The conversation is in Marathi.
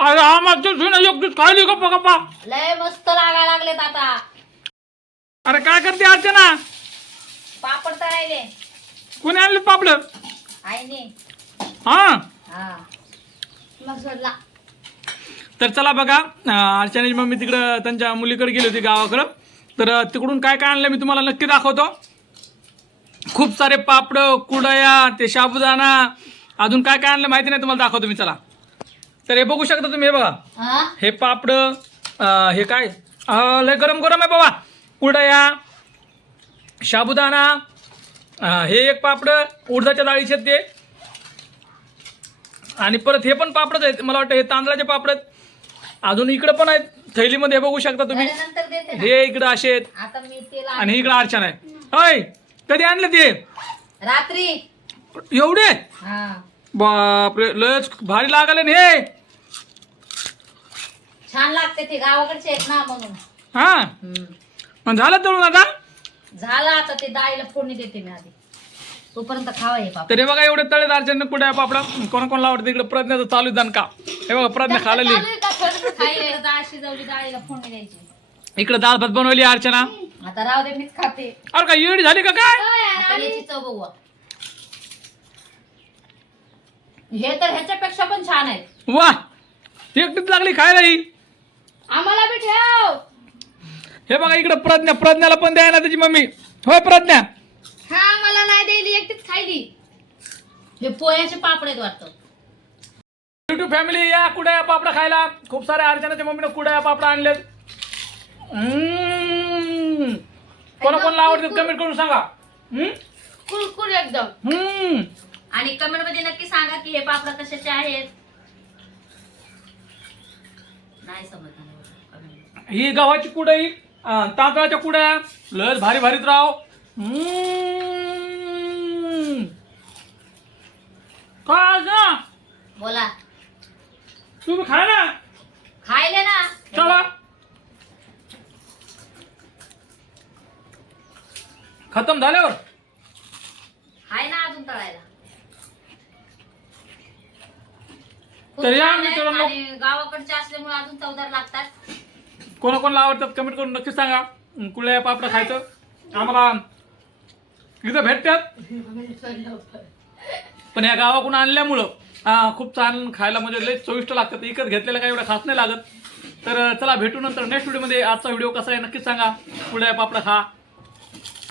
अरे आम्हाला सुना एकटीच खायली गप्पा गप्पा लय मस्त लागायला लागलेत आता. अरे काय करते अर्चना? पापड तळायले. कोणी आणले पापड? आईने. हा? हा. मग सोडला. तर चला बघा अं, अर्चनाची मम्मी तिकडं त्यांच्या मुलीकडे गेली होती गावाकडं. तर अं, तिकडून काय काय आणलं मी तुम्हाला नक्की दाखवतो. खूप सारे पापड कुडया ते साबुदाणा अजून काय काय आणलं माहिती नाही तुम्हाला दाखवतो मी चला. तर हे बघू शकता तुम्ही हे बघा. हा? हे पापड हे काय? अं, लय गरम गरम आहे बाबा. कुडया साबुदाणा अं, हे एक पापड उडदाच्या डाळीचे ते. आणि परत हे पण पापडच आहेत. मला वाटतं हे तांदळाचे पापड आहेत. अजून इकडं पण आहेत. थैलीमध्ये हे बघू शकता तुम्ही. नंतर देते ना. हे इकडं असे आहेत. आता मी तेल आणि इकडं अर्चना आहे. होय कधी आणलं ते? रात्री. एवढे? हा. बापरे लयच भारी लागले ना हे. छान लागते ते गावाकडचे आहेत ना म्हणून. हा? हम्म. मग झालं तळून आता? झालं आता ते डाळीला फोडणी देते मी आधी. तोपर्यंत खावा हे पापड. तर बघा एवढे तळे अर्चना कुठे आहे पापडा. कोण कोण आवडतं इकडे प्रज्ञाचं चालू आहे दणका. हे बघा प्रज्ञा खालेली चालू आहे का? थोडंसं फोडणी द्यायची. इकडे दाल भात बनवली अर्चना. आता राहू दे मीच खाते. अरे काय येडी झाली का काय? आता याची चव बघू. हे तर ह्याच्यापेक्षा पण छान आहे. वा एकटीच लागली खायला ही. आम्हाला बी ठेव. हे बघा इकडे प्रज्ञा प्रज्ञाला पण द्याय ना त्याची मम्मी. होय प्रज्ञा. हा मला नाही द्यायली एकटीच खायली. हे पोह्याचे पापड आहेत वाटतं. युट्यूब फॅमिली या कुड्या पापडा खायला. खूप सारे अर्चनाच्या मम्मीने कुड्या पापडा आणलेत. हम्म. कोणा कोणाला आवडतात कमेंट करून सांगा. हम्म? कुरकुर एकदम. हम्म. आणि कमेंटमध्ये नक्की सांगा की हे पापड कशाचे आहेत. नाही समजणार. ही गव्हाची कुडाई अं, तांदळाच्या कुड्या लस भारी भारीत राव. ना बोला. तुम्ही खा ना. खायले ना. चला. खतम झाल्यावर. हाय ना अजून तळायला. खूप तर या छान आहेत मित्रांनो. आणि गावाकडचे असल्यामुळे अजून चवदार लागतात. कोणाकोणाला आवडतात कमेंट करून नक्की सांगा. कुळ्या पापड खायचं? आम्हाला इथं भेटतात. पण या गावाकडून आणल्यामुळं हा, खूप छान खायला म्हणजे लय चविष्ट लागतात इकत घेतलेलं काही एवढं खास नाही लागत. तर चला भेटू नंतर नेक्स्ट व्हिडिओमध्ये आजचा व्हिडिओ कसा आहे नक्कीच सांगा. पुढे पापड खा.